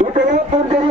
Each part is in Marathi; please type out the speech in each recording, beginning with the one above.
इथे कोणतरी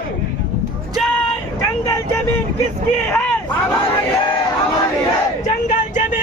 जंगल जमीन किसकी है? हमारी है हमारी है। जंगल जमीन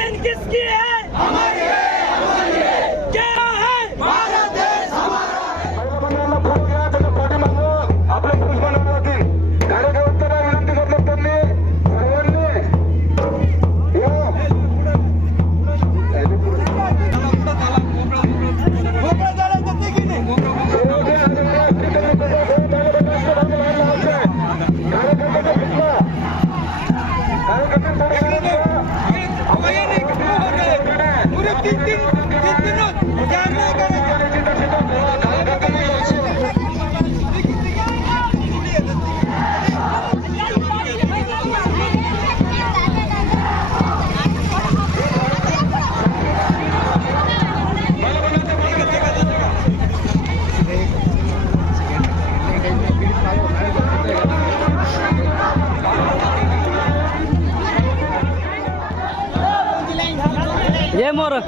मोरक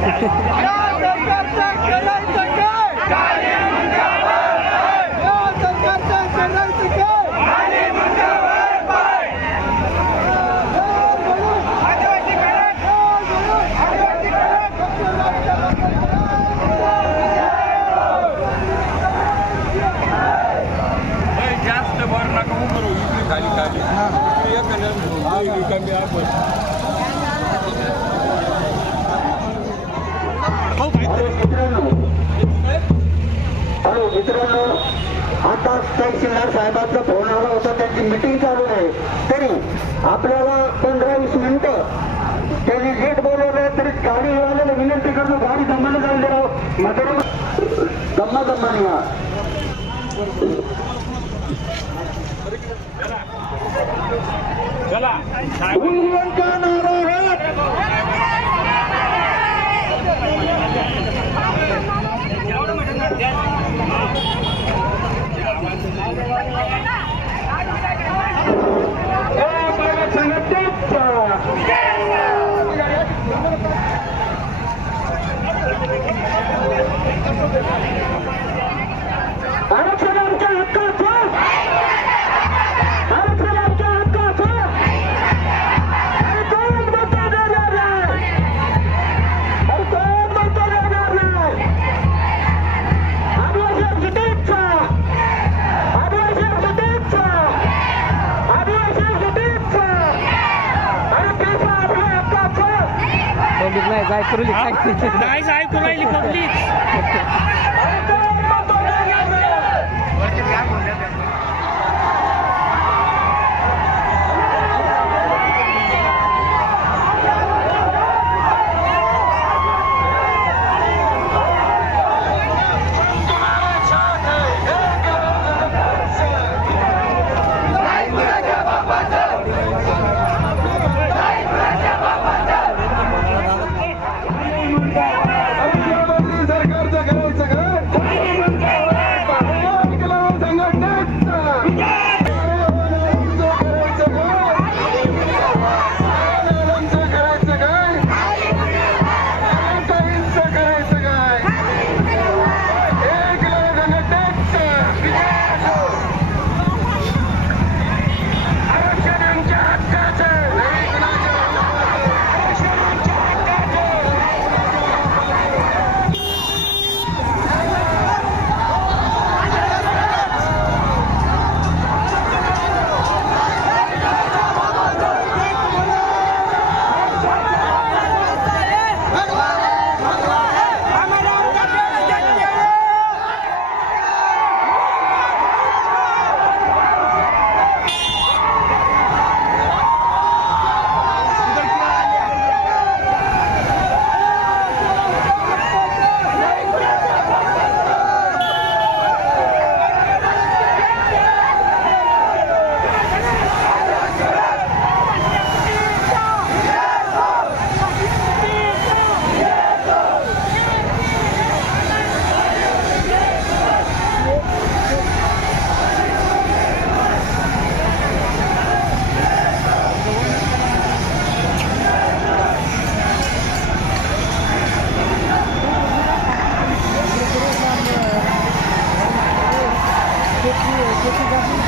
Yeah. आता तहसीलदार साहेबांचा फोन आला होता त्यांची मिटिंग चालू आहे. तरी आपल्याला पंधरा वीस मिनिटं त्यांनी लेट बोलवलं तरी गाडीवाल्याला विनंती करतो गाडी दमाने जाऊन द्या म्हातारी दम्मा दम्माने या उल्लंघन आरक्षण आमच्या नाही. ऐकू राहिली पब्लिक Aqui